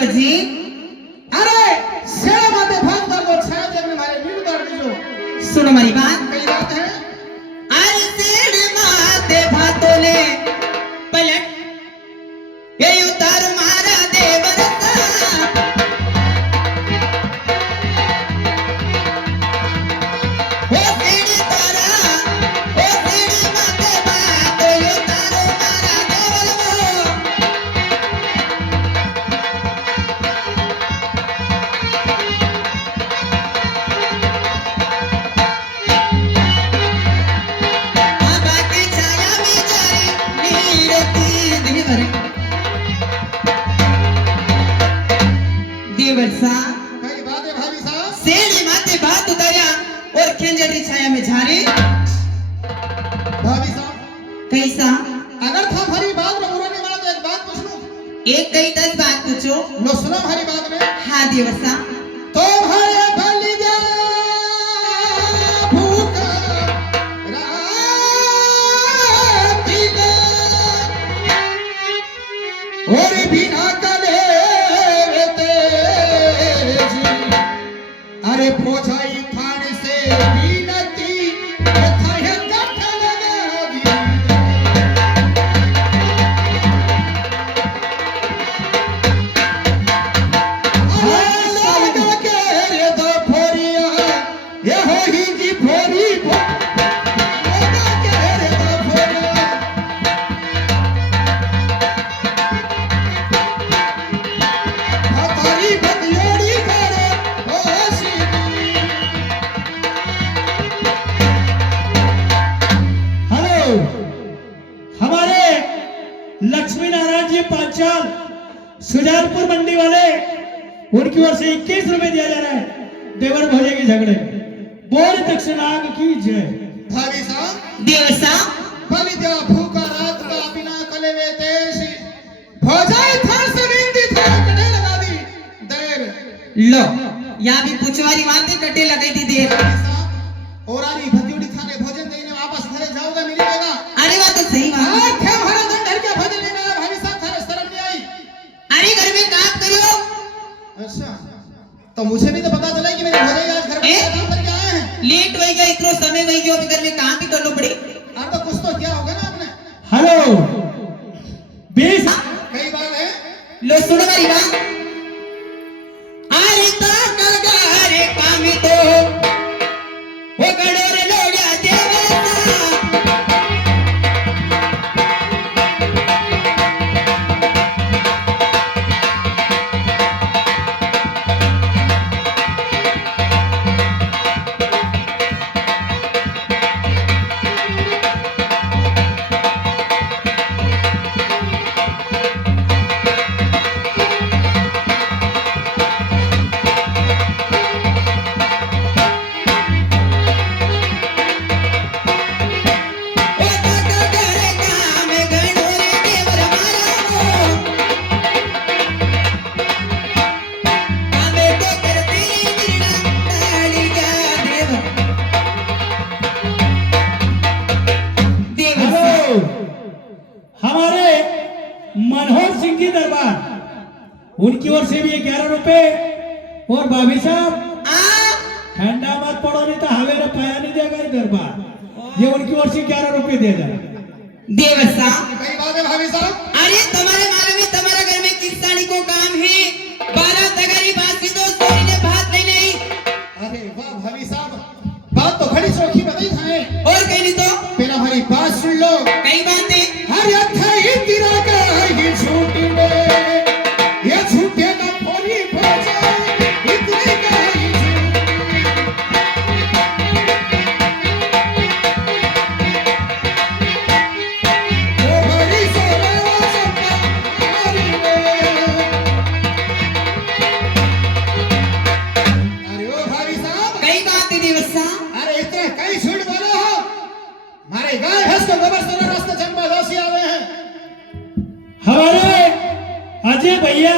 देवजी अरे शेरा माते भाग कर दो छाया जब में मारे नींद कर दीजो सुनो मेरी बात कई बात है अरे सेड़ माते भातोले पलट ये उतार मारा देवरता ओ सेड़ी तारा ओ सेड़ी माते भातो ये उतार मारा देवरता देवरसा कई बात है भाभी साहब सेड़ी माथे भात उतारा और खेंजड़ी छाया में झारे भाभी साहब कैसा अगर था भरी बात में बुरा नहीं माना तो एक बात पूछ लूं एक कई 10 बात पूछो लो सुनो भरी बात में हाँ देवरसा तो भरे भली जा भूख राती में और बिना कले तेजी अरे पोछाई थान से बीनती थाहे कठ लगा दी हमारे लक्ष्मी नारायण जी पांचाल सुजानपुर मंडी वाले उनकी ओर से 21 रुपए दिया जा रहा है देवर भोजे के झगड़े बोल दक्षिणाग की जय भाभी साहब देवरसा बलि देव भूखा रात का बिना कले में तेजी भोजाई थान से बीनती था कटे लगा दी देर लो यहाँ भी पुछवारी माते कटे लगाई थी देर भाभी साहब और आरी भतियोड़ी थाने भोजन देने वापस घरे जाओगे मिलेगा अरे बात तो सही बात आखे हमारा धन घर के भोजन लेने आया भाभी साहब थाने शर्म नहीं आई अरे घर में काम करियो अच्छा तो मुझे भी तो पता चला कि मेरे भोजाई आज घर में ए? काम करके आए हैं लेट हो गया इतना समय वही गयो अभी घर में काम भी करना पड़े अब तो कुछ तो किया होगा ना आपने हेलो 20 कई बात है लो सुनो मेरी बात अरे ताकल गारे काम तो वो गड़ोर लोड़ा देवरसा हमारे मनोहर सिंह जी दरबार उनकी ओर से भी 11 रुपए और भाभी साहब ठंडा मत पड़ो नहीं तो हवेरे पाया नहीं देगा ये दरबार ये उनकी ओर से 11 रुपए दे जा देवरसा कई बात है भाभी साहब अरे तुम्हारे मालूम है तुम्हारे घर में किस साड़ी को काम है 12 तगारी बासी तो सोनी ने भात नहीं नहीं अरे वाह भाभी साहब बात तो खड़ी चौकी बताई था और कहीं नहीं तो पहला हमारी बात सुन लो कई बातें हर अथा इतिरा का ये छूटी में ये छूटे ना फोरी भोजा इतने का ये ओ बड़ी सोना सपना हमारी में अरे ओ भाभी साहब कई बातें देवरसा अरे इतना कई झूठ बोलो हो मारे गाय भैंस को गोबर से रास्ते चंबा दोषी आवे हैं हमारे अजय भैया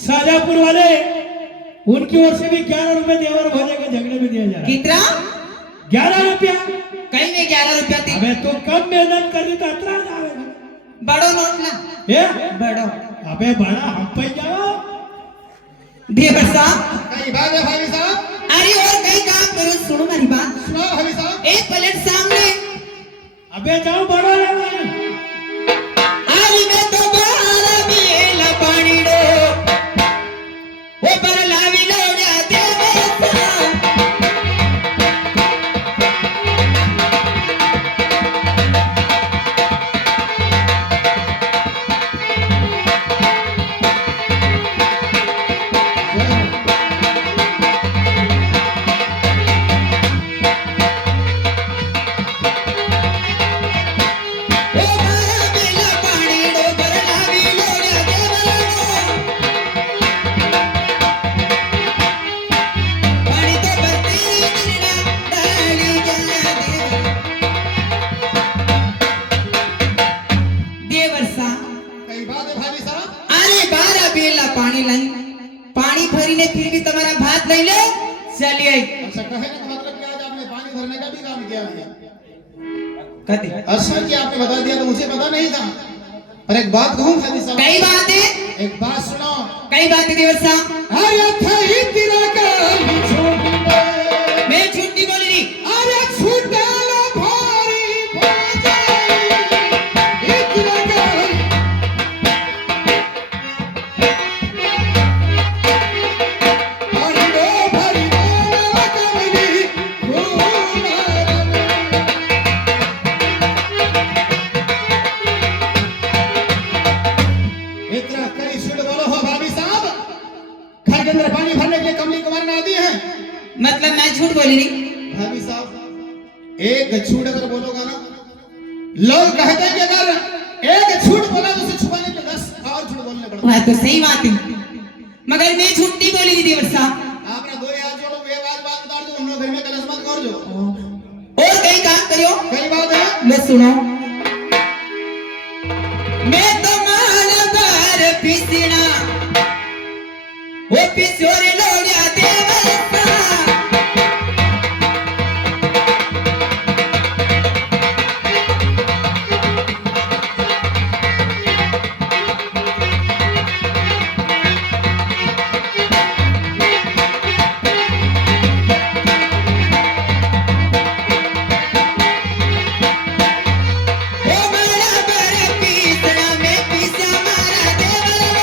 शाजापुर वाले उनकी ओर से भी 11 रुपए देवर भोजे के झगड़े में दिया जा रहा है कितना 11 रुपया कहीं में 11 रुपया थी अबे तो कम मेहनत कर दी तो अतरा जाएगा बड़ो नोट ना ए बड़ो अबे बड़ा हम पे जाओ देवर साहब कई बात है भाभी साहब, अरे और कई काम करो, सुनो मेरी बात। सुनाओ भाभी साहब। एक प्लेट सामने, अबे जाओ बड़ा लेवा अरे मैं तो बारा बेला पानी डो वो पर लावी लोड़ा देवर साहब। ओ बारा बेला पानी डो पर लावी लोड़ा देवर पानी तो बरती गिरना डाली गया देवर साहब। कई बात है भाभी साहब। अरे बारा बेला पानी लाई, पानी भरीने फिर भी तुम्हारा भात नहीं ले चलिए। अच्छा कहने का मतलब कि आज आपने पानी भरने का भी काम किया है। कहते अच्छा कि आपने बता दिया तो मुझे पता नहीं था। पर एक बात कहूँ भाभी साहब, कई बात है, एक बात सुनो। कई बात है देवर साहब। अरे थई तेरा काली छोटी ने, मैं झूठ नहीं बोल रही। अरे छुटालो भारी भोजे, इतना काली अंडो भरी बोला कमली घूमाने। इतना कई छुट बोलो हो भाभी साहब। घर के अंदर पानी भरने के लिए कमली कुमार ने आती है। मतलब मैं झूठ बोल रही। भाभी साहब एक झूठ अगर बोलोगा ना, लोग कहते हैं कि अगर एक झूठ बोला तो उसे छुपाने के 10 और झूठ बोलने पड़ते हैं। वह तो सही बात है, मगर मैं झूठ नहीं बोली थी देवर साहब। आपने दो हाथ जोड़ो, ये बात उतार दो, हम लोग घर में कलश मत कर जो। और कई काम करियो। कई बात है। मैं सुनो, मैं तो माल बार पिसना वो पिसोरे लोड़ा देवर साहब। ओ माला बार पिसना मैं पिसा मारा देवर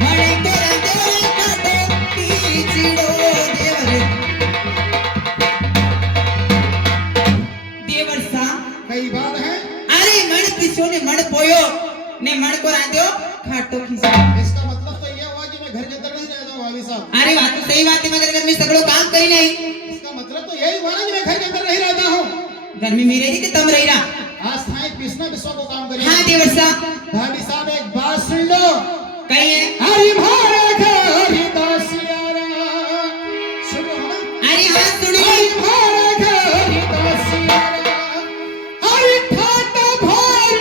मणि तोरा देवर काटो पीछड़ो देवर। देवर साहब कई बात है। अरे मण पिसो ने मण पोयो ने मण को रांध्यो खाटो खीसा। इसका मतलब तो ये हुआ कि मैं घर के अंदर नहीं रहता हूँ भाभी साहब। अरे बात तो सही बात है, मगर घर में सगड़ो काम करी नहीं। इसका मतलब तो यही हुआ ना कि मैं घर के अंदर नहीं रहता हूँ। घर में मेरे ही तम रही रहा। आज थाई पिसना विश्व को काम करिए। हाँ देवर साहब भाभी साहब एक बात सुन लो। कही है। हरि भारे घरी दासियारा, सुनो ना। अरे हाँ सुनिए। हरि भारे घरी दासियारा, हरि ठाटा भार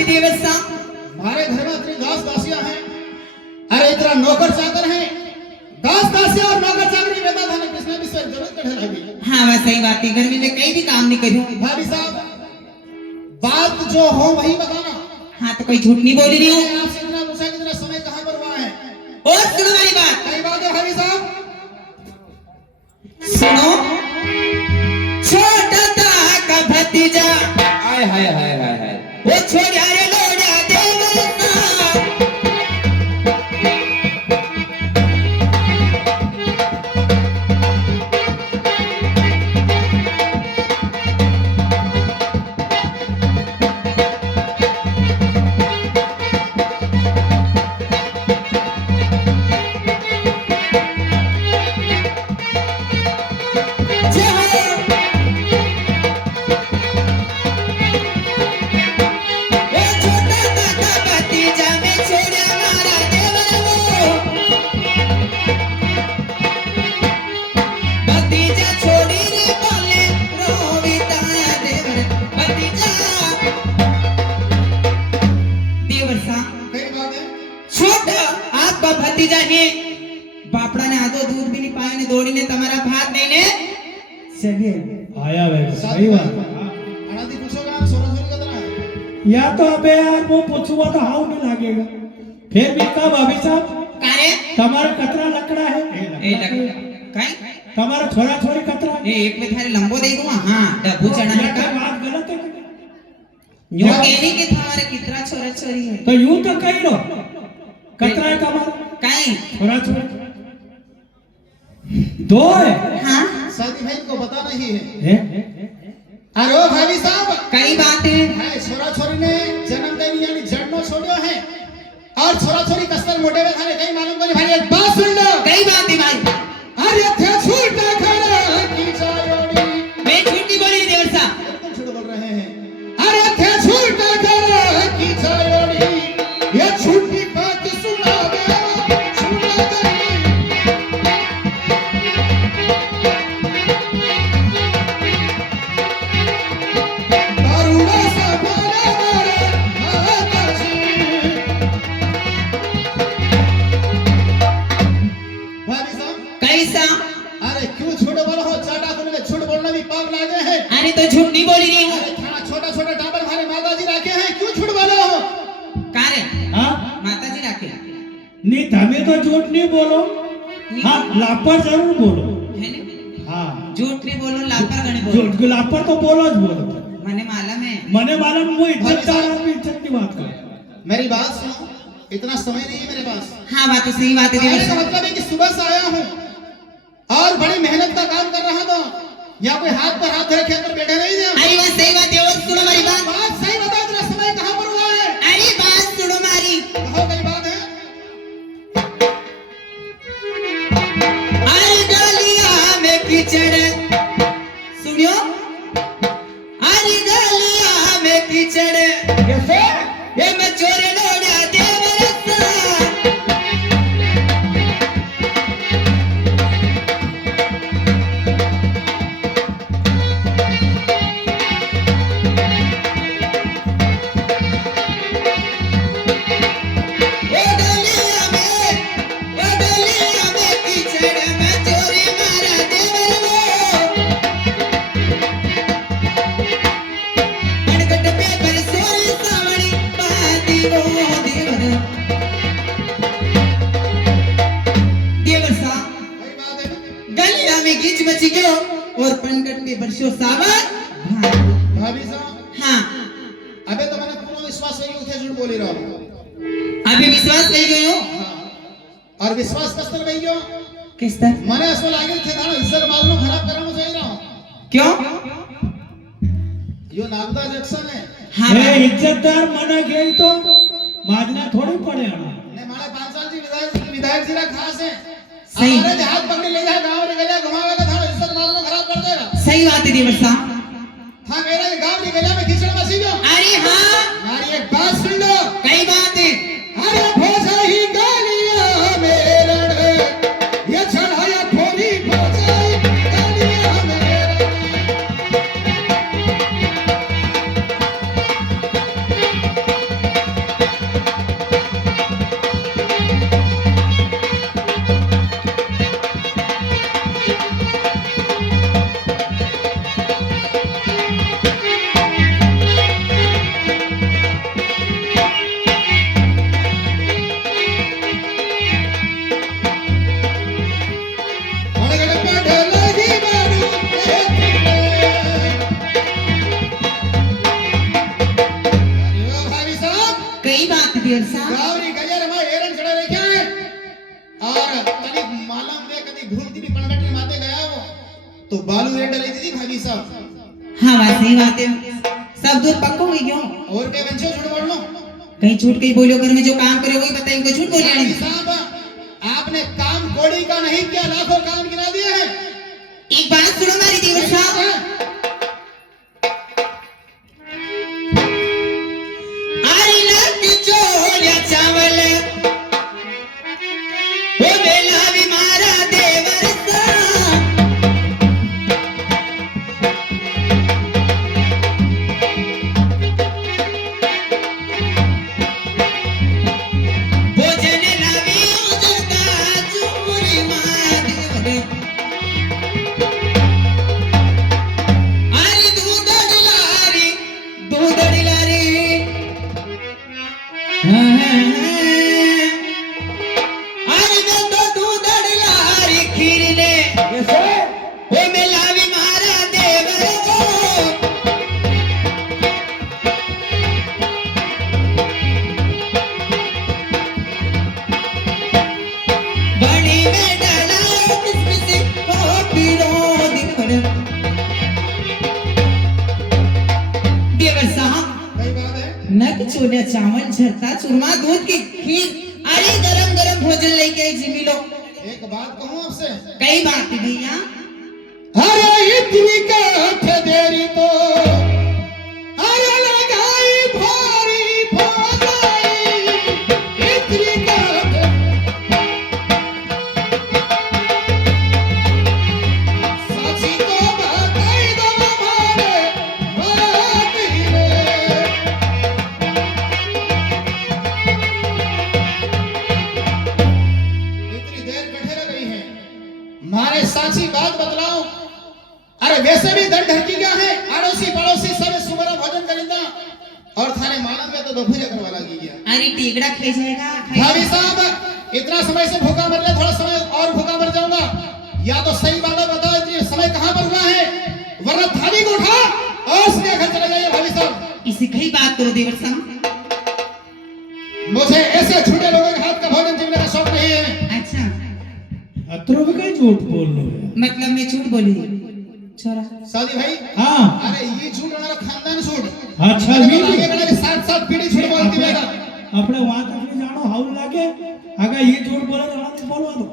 देवर साहब। हमारे घर में इतनी दास दासियां हैं, अरे इतना नौकर चाकर हैं, दास दासियां और नौकर चाकर की बेटा थाने किसने भी से जरूरत कढ़े लगी। हाँ वह सही बात है, गर्मी में कहीं भी काम नहीं करूँ। भाभी साहब बात जो हो वही बताना। हाँ तो कोई झूठ नहीं बोल रही हूँ। मैंने आपसे इतना पूछा कि इतना समय कहाँ पर हुआ है। और सुनो वाली बात, कई बात है भाभी साहब। सुनो। छोटा ता का भतीजा हाय हाय हाय हाय हाय वो छोड़ा रे लोड़ा देवर साहब। છોટ આપકા ભતીજા હે બાપડાને આધો દૂધ બી ની પાયો ને દોડીને તમારા ભાત લઈને ચલે आया वे सही बात अनादि पूछोगा सोना सोनी कतरा है या तो अबे यार वो पूछूंगा तो हाउ नहीं लगेगा फिर भी कब भाभी साहब કારે તમારા કતરા લકડા है એ લગ કાઈ તમારા छोरा छोरी कतरा है એ એક में थारे लंबो दे दूंगा हां डब्बू चढ़ा ये का बात गलत है न्यू कहनी के तुम्हारे कितना छोरा छोरी है तो यूं तो कही लो कतरा है तुम्हारा काई छोरा छोरी दो है हां शादी भाई को पता नहीं है हैं? अरे ओ भाई साहब कई बात है है छोरा छोरी ने जन्म देनी यानी जन्नो छोड़ियो है और छोरा छोरी कसर मोटे में थाने कहीं मालूम नहीं भाई एक बात सुन लो कई बात है भाई अरे थे छूटा खड़ा की जायोड़ी मैं झूठ नहीं बोली देवर साहब एकदम झूठ बोल रहे हैं अरे थे छूटा खड़ा की जायोड़ी ये झूठी बात सुना दे सुना दे दारुड़ा सा बोला मारे माता जी भाभी साहब कैसा अरे क्यों झूठ बोलो हो चाटा तुमने झूठ बोलना भी पाप लागे है अरे तो झूठ नहीं बोली रही हूँ अरे थाना छोटा छोटा टाबर हमारे माताजी रखे हैं क्यों झूठ बोलो हो कारे हाँ माताजी राखे नहीं તમે तो झूठ नहीं बोलो हाँ लापर जरूर बोलो है ने हाँ झूठ नहीं बोलो लापर गणे बोलो झूठ लापर तो बोलो ज बोलो मने मालूम है मने मालूम वो इज्जतदार आदमी इज्जत की बात करे मेरी बात सुनो इतना समय नहीं है मेरे पास हाँ बात तो सही बात है कहने देवर का साहब मतलब है कि सुबह से आया हूँ और बड़ी मेहनत का काम कर रहा था या कोई हाथ पर हाथ रखे कर बैठे नहीं थे अरे बात सही बात है और सुनो हमारी बात बात सही बताओ तेरा समय कहाँ पर हुआ है अरे बात सुनो हमारी कहो कई बात है अरे गलिया में कीचड़ सुनियो अरे गलिया में कीचड़ कैसे ये मैं चोर लोड़ा देवर साहब ओ गलिया में कीचड़ मैं चोरी मारा देवर वो अनकट पे बरसोरी सावणी पाती वो देवर देवर साहब कई बात है गलिया में कीच बची गयो और पनकट पे बरसो सावन भाभी साहब हाँ अबे तो मैंने पूर्ण विश्वास है कि उठे झूठ बोली रहा हूँ अभी विश्वास नहीं गयो और विश्वास कस तर गई क्यों किस तरह मैंने असल आगे थे थानो इज्जत मालूम खराब करानो चाहिए रहा हूँ क्यों यो नागदा जंक्शन है हाँ ए इज्जतदार मना गई तो माजना थोड़ी पड़े आना ने मारे 5 साल जी विधायक जी रा खास है सही। हमारे जे हाथ पकड़ ले जा गांव रे गया घुमावेगा थानो इज्जत मालूम खराब कर देगा सही बात है देवर साहब था मेरा ये गांव रे गया में खिचड़ बसी गयो अरे हाँ यार एक बात सुन लो कई बात है अरे भोसा ही गालिया मेरे ये चढ़ाया थोड़ी भोसा ही गालिया मेरे कई बात है देवर साहब गावरी गजर में एरन चढ़ा रखे हैं और तनी मालम में कदी भूलती भी पणगट में माते गया हो तो बालू रेट रही थी भाभी साहब हाँ बात सही बात है सब दूर पक्को हुई क्यों और के बंचो छोड़ बोल लो कहीं झूठ कहीं बोलो घर में जो काम करे वही बताइए उनको झूठ बोले भाभी साहब आपने काम कोड़ी का नहीं किया लाखों काम गिना दिए हैं एक बात सुनो हमारी देवर साहब अरे लग चोलिया चावल वो बेला भी मारा देवर साहब वो छोले चावल झरता चूरमा दूध की खीर अरे गरम गरम भोजन लेके आई जिमी लो एक बात कहूं आपसे, कई बात है भैया अरे इतनी काठ देरी तो अरे लगाई भारी भोजाई, इतनी काठ साची तो बताई दो हमारे बाती रे। इतनी देर कठे लग गई है, मारे साची बात बतलाओ। अरे वैसे भी दंड ढकी क्या है, अड़ोसी पड़ोसी सब सुबह भोजन करेंदा और थाने मालूम में तो दोपहर करवा लगी गया। अरे टेकड़ा खाई जाएगा भाभी साहब इतना समय से भूखा मर ले, थोड़ा समय और भूखा मर जाऊंगा, या तो सही बात बताओ इतनी समय कहां पर हुआ है, वरना थाली को उठा और उसके घर चले जाइए। भाभी साहब इसी कई बात करो देवर साहब मुझे ऐसे छोटे लोगों के हाथ का भोजन जीने का शौक नहीं है। अच्छा अतरो भी कहीं झूठ बोल लो यार। मतलब मैं झूठ बोली छोरा सादी भाई, हाँ अरे ये झूठ हमारा खानदान झूठ, अच्छा अरे भी आगे बढ़ा के साथ पीढ़ी झूठ बोलती रहेगा। આપણે વાત આપણે જાણો હાઉ લાગે આગા ये झूठ बोले तो नहीं बोलवा दो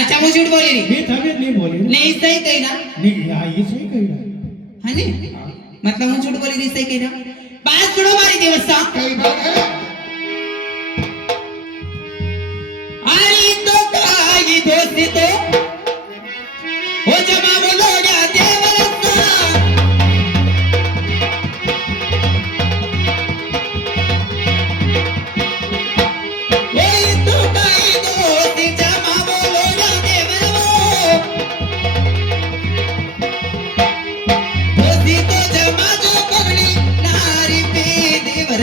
अच्छा मैं झूठ बोली रही ये तभी नहीं बोली नहीं सही कही ना नहीं यार ये सही कह रहा है नहीं मतलब मैं झूठ बोली रही सही कही ना बात सुनो हमारी देवर साहब कई बात है, आई तो काई दोस्ती तो हो जमा बोलो या देवर साहब ये तो काई दोस्ती जमा बोलो या देवर वो दोस्ती तो जमा जो पगड़ी नारी पे देवर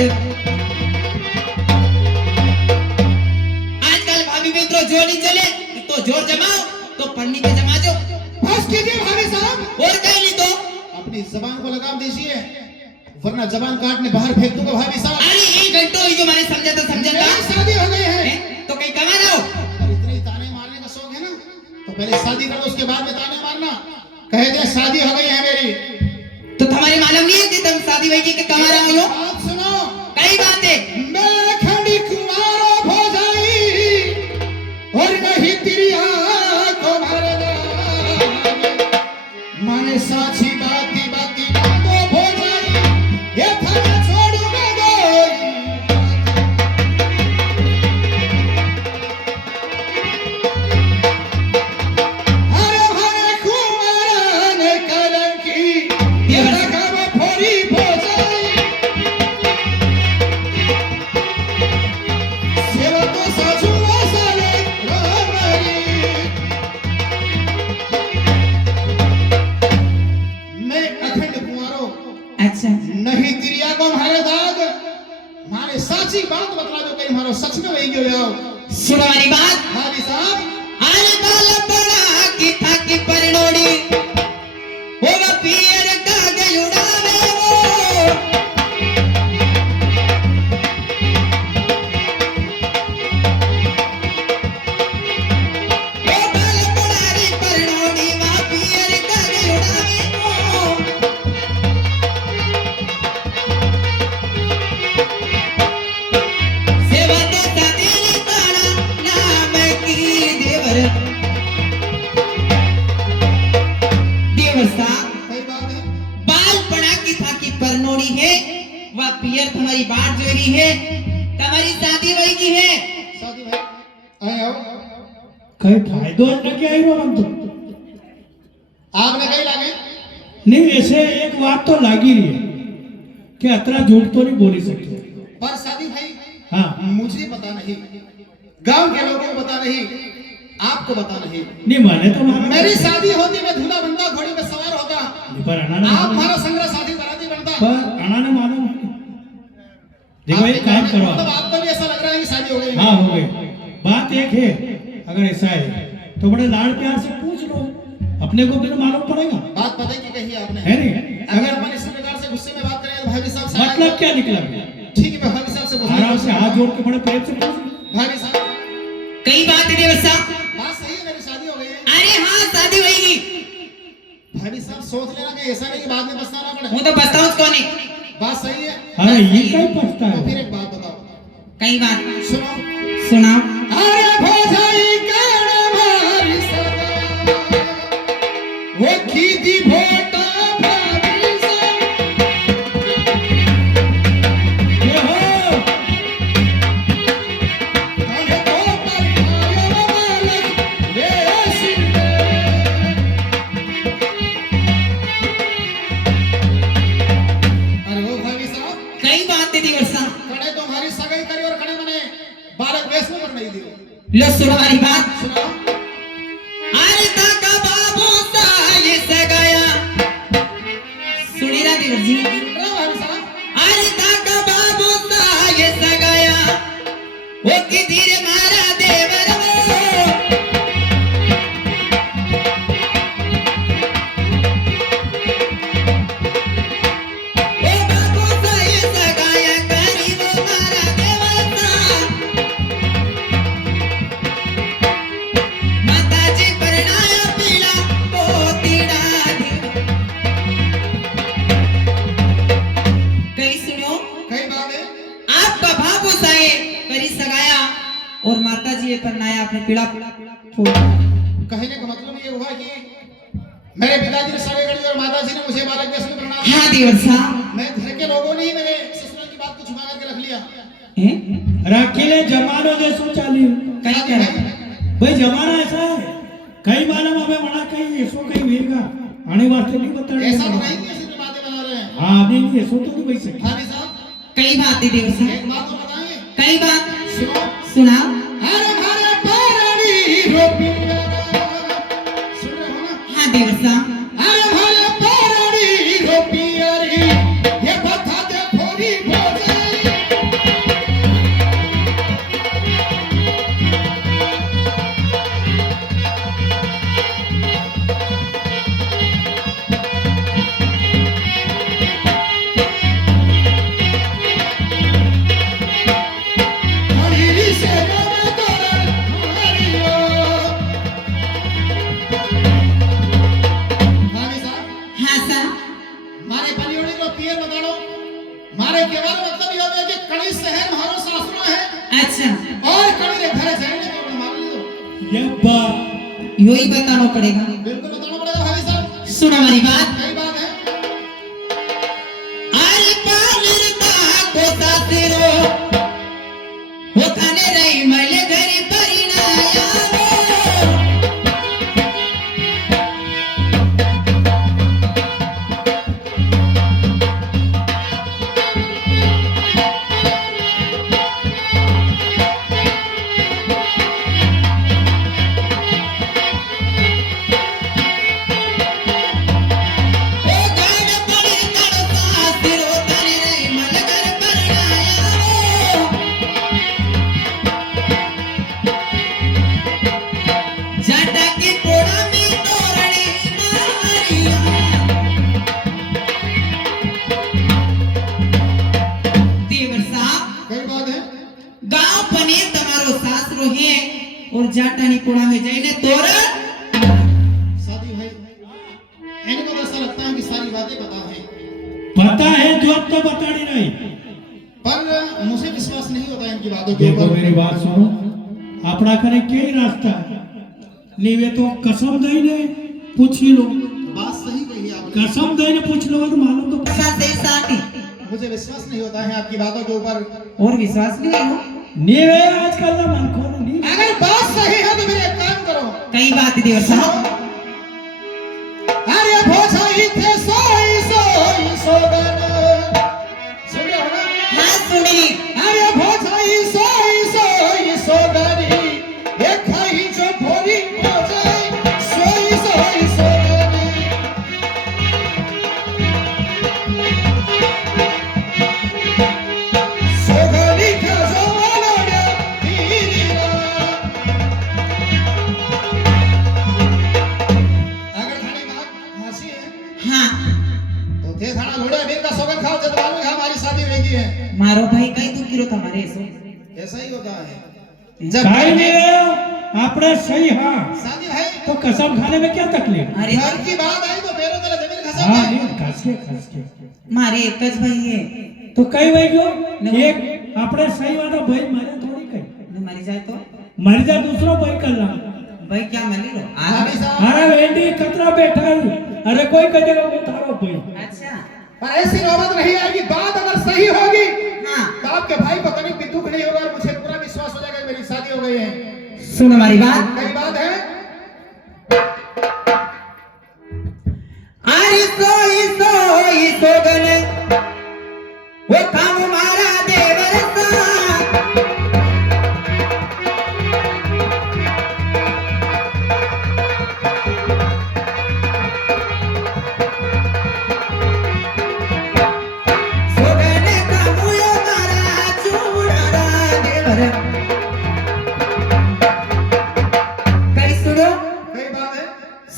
आजकल भाभी मित्रों जोर नहीं चले तो जोर जमाओ तो पन्नी पे जमा दो बस कीजिए भाभी साहब, और कहीं नहीं तो अपनी जबान को लगाम दीजिए वरना जबान काटने बाहर फेंक दूंगा। भाभी साहब अरे एक घंटो ये जो मैंने समझा था मेरी शादी हो गई है, तो कहीं कमा रहो और इतने ही ताने मारने का शौक है ना, तो पहले शादी करो उसके बाद में ताने मारना। कह दे शादी हो गई है मेरी, तो तुम्हारी मालूम नहीं है कि तुम शादी भाई के कमा रहा हो बात सुनो, कई बात है मैं खंडी कुमारो भोजाई और नहीं तेरी आंखों भरना, माने साची बाती बाती बातो भोजाई ये थाने छोड़ूंगा गोई। हरे हरे कुमारन कलंकी ये रकम फोड़ी भोजाई, सेवा तो सासू साले रामरी। मैं अखंड कुंवारो अच्छा नहीं तिरिया को हमारे दाग, मारे साची बात बतला दो कहीं मारो सच में वही क्यों आओ। सुनो वाली बात भाभी साहब आले काल बड़ा की था की परनोड़ी वो पियर का गयुड़ावे वो कई बात है, बालपना की था की परनोड़ी है वह पियर तुम्हारी बात जोरी है तुम्हारी शादी वही की है शादी भाई आए आओ, कहीं फायदो नहीं आई रो हम तो आपने कहीं लागे नहीं ऐसे एक बात तो लागी रही है कि अतरा झूठ तो नहीं बोली सकते पर शादी भाई हाँ मुझे पता नहीं, गांव के लोगों को पता नहीं, आपको पता नहीं। नहीं माने तो मारा मेरी शादी होती मैं दूल्हा बनता, घोड़ी पे सवार होता, पर अना ने आप हमारा संग्रह शादी कराती बनता। पर अना ने मालूम देखो एक काम करो मतलब आपको भी ऐसा लग रहा है कि शादी हो गई है? हाँ हो गई बात एक है अगर ऐसा है तो बड़े लाड़ प्यार से पूछ लो अपने को भी तो मालूम पड़ेगा बात पता है कि कही आपने, है नहीं अगर अपन इस प्रकार से गुस्से में बात करें तो भाभी साहब शायद- मतलब क्या निकला ठीक है मैं भाभी साहब से आराम से पूछूंगा। हाथ जोड़ के बड़े प्रेम से पूछ लो। भाभी साहब कई बात है देवर साहब बात सही है, मेरी शादी हो गई है। अरे हाँ शादी वही की भाभी साहब सोच लेना कि ऐसा नहीं कि बाद में पछताना पड़े। वो तो बताओ कौन है बात सही है, अरे ये कहीं पछता तो फिर है एक बात कई बात सुनो। सुनाओ। अरे भोजाई काना मारी सदा वो खीदी भोटा भाभी से ये हो काने तो पर आयो मालक वे सिंधे। अरे वो भाभी साहब कई बात दीदी वर्षा कने तुम्हारी सगाई करी और कने मने बालक वेश में पर नहीं दियो। लो सुनो हमारी बात। सुनो। अरे ताका बाबू सा ये सगाया सुनी ना देवर जी। रहो भाभी साहब। अरे ताका बाबू सा ये सगाया वो की धीरे मारा देवर वो ओ बाबू सा ये सगाया करी वो मारा देवर सा माताजी परणाया पीला पोतीड़ा कई सुनो। कई बात है। आपका बाबू साए करी सगाया और माताजी ये परनाया अपने पीड़ा छोड़। कहने का मतलब ये हुआ कि मेरे पिताजी ने सगाई करी और माताजी ने मुझे बालक वेश में प्रणाम किया। हाँ देवर साहब। मैं घर के लोगों ने ही मेरे ससुराल की बात को छुपा करके रख लिया। हैं? राखीले जमानो जैसो चाली कई कर भाई जमाना ऐसा है कई मालूम हमें मना कहीं ऐसो कहीं वेगा आने वास्ते नहीं ऐसा तो बताने नहीं कि ऐसी बातें बना रहे हैं। हाँ नहीं नहीं ऐसो तो नहीं भाई सके भाभी साहब कई बात है देवर साहब। एक बात तो बताएं। कई बात सुनो। सुनाओ। अरे हमारे पारानी रोपिया सुन रहे हो ना। हाँ देवर साहब। अरे हमारे पारानी रोपिया रे ये बता दे थोड़ी बोझे। हरी से रोना तोरा हरियो। भाभी साहब हाँ साहब। मारे परियोड़ी को पियर बताओ। मारे केवल मतलब ये है कि कड़ी शहर हमारो सासुरा है अच्छा और कड़ी रे घर जाने को मान लो। यब्बा यो ही बताना पड़ेगा। बिल्कुल बताना पड़ेगा भाभी साहब। सुनो हमारी बात। कई बात है। अरे पालरता को सासरो वो खाने रही मले घरी परिणाया वो ओ गाना पड़ी तड़ता सासरो खाने रही मले घर परिणाया वो जाटा की पोड़ा में तोरणी मारिया देवर साहब कई बात है। गांव बने તમારો સાસરો હે और जाटानी पोड़ा में जाइने तोरण शादी भाई इनको तो ऐसा लगता है कि सारी बातें पता है पता है जो अब तो बतानी नहीं पर मुझे विश्वास नहीं होता इनकी बातों के देखो ऊपर। मेरी बात सुनो अपना करे कई रास्ता नहीं वे तो कसम दई ने पूछ ही लो बात सही कही है आपने। कसम दई ने पूछ लो तो मालूम तो साथ से साथी मुझे विश्वास नहीं होता है आपकी बातों के ऊपर। और विश्वास नहीं है नहीं वे आजकल ना मन को नहीं अगर बात सही है तो मेरे एक काम करो। कई बात है देवर साहब। अरे भोजाई थे सोई सोई सोगन सुन रहे हो ना। हाँ सुनी। अरे भोजाई सोई सोई सोगनी ये खाई जो भोरी भोजाई सोई सोई सोगनी। सोगनी का जमाना रे पीरीरा। अगर थाने बात हंसी है हाँ तो थे थाना घोड़े अमीर का सोगन खाओ जब मालूम है हमारी शादी होगी है। मारो भाई कई तू किरो तुम्हारे ऐसे ऐसा ही होता है। काई नहीं वे आपने सही हाँ शादी भाई तो कसम खाने में क्या तकलीफ अरे घर की बात आई तो पैरों तले जमीन खसक हाँ गई। नहीं खस के मारे एक भाई है तो कई भाई गयो एक આપણે સહી વાતો ભાઈ મારે થોડી કઈ ને મરી જાય તો मर जा दूसरो भाई कर ला ભાઈ क्या મળી લો भाभी साहब अरे वेंडी कतरा बैठा हूँ अरे कोई कहेगा वो थारो भाई अच्छा पर ऐसी नौबत नहीं आएगी बात अगर सही होगी हाँ तो आपके भाई को कभी भी दुख नहीं होगा और मुझे पूरा विश्वास हो जाएगा कि मेरी शादी हो गई है सुन हमारी बात कई बात है अरे सोई सोई सोगन वो काम मारा देवर सा सोगन कामुयो मारा चूड़ा देवर कई सुनो कई बात है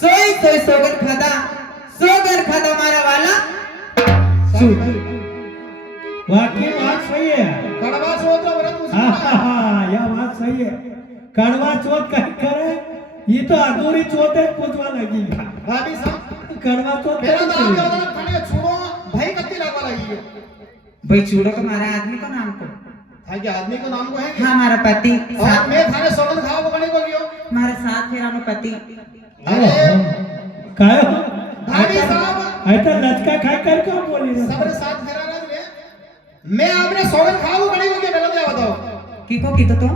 सोई सोई सोगन खाता मारा वाला वाकई बात सही है कड़वा चौथ का व्रत उसी हाँ का हाँ है। हाँ यह बात सही है कड़वा चौथ कहीं करे ये तो अधूरी चौथ है पूछवा लगी भाभी साहब कड़वा चौथ पहला तो कहीं आपके करे। बदला खाने छोड़ो भाई कत्ती लगवा लगी है भाई चूड़ो को मारा आदमी को नाम को हाँ कि आदमी को नाम को है हाँ हमारा पति और मैं थाने सोगन खाओ को बने को गियो हमारे साथ फेरा में पति अरे काय हो भाभी साहब ऐसा लचका खा कर क्यों बोली रे? सबरे साथ फेरा ना रे मैं आपने सोगन खाओ को बने को गियो पहले क्या बताओ किको की तो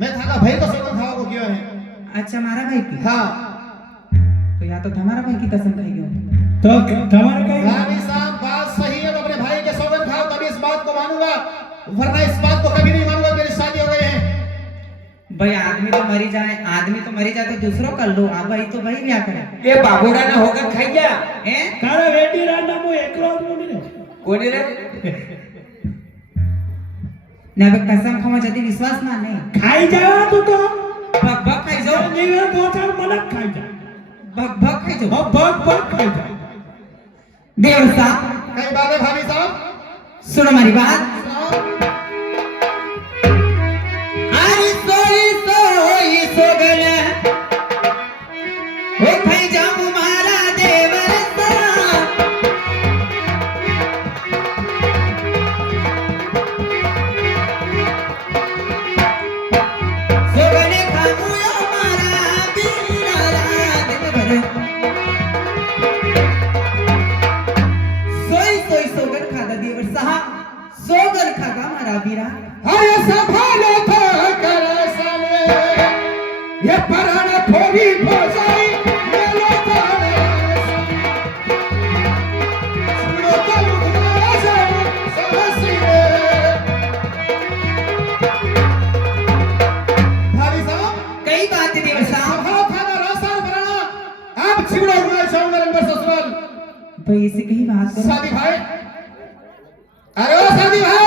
मैं थाका भाई को सोगन खाओ को गियो है अच्छा हमारा भाई की हाँ तो या तो हमारा भाई की कसम खाई गयो तो तुम्हारे कहीं भाभी साहब बात सही है तो अपने भाई के सोगन खाओ तभी इस बात को मानूंगा वरना इस बात को कभी नहीं मानूंगा मेरी शादी हो गई है भाई आदमी तो मरी जाए तो दूसरो कर लो अब भाई तो भाई ब्याह करे એ બાબુરાના હોગન ખાઈ ગયા हैं તારા વેડી રાંડા મો એકલો જ બોલી રે કોની રે ने अब कसम खावा जदी विश्वास ना नहीं ખાઈ જાવા તું તો भग भग खाई जाओ નીવે દો ચાર મલક ખાઈ જા भग भग खाई जाओ બગ બગ ખાઈ જા देवर साहब कई बात है भाभी साहब सुनो हमारी बात सुनाओ अरे सोई सोई सोगन ओ भाई जामु मारा देवर सा सोगन खामुयो मारा बीरा देवर सोई सोई सोगन खादा देवर साहब सोगन खागा मारा बीरा अरे संभालो तो करे सामने ये परान थोड़ी पहुंचाई मेलो ताने सुनो तो लुकना जाओ समझिए भाभी साहब कई बात है देवर साहब संभालो थाना रास्ता बनाना आप छिड़ो हुए जाऊंगा नंबर ससुराल भाई इसे कहीं बात करो शादी भाई अरे ओ शादी भाई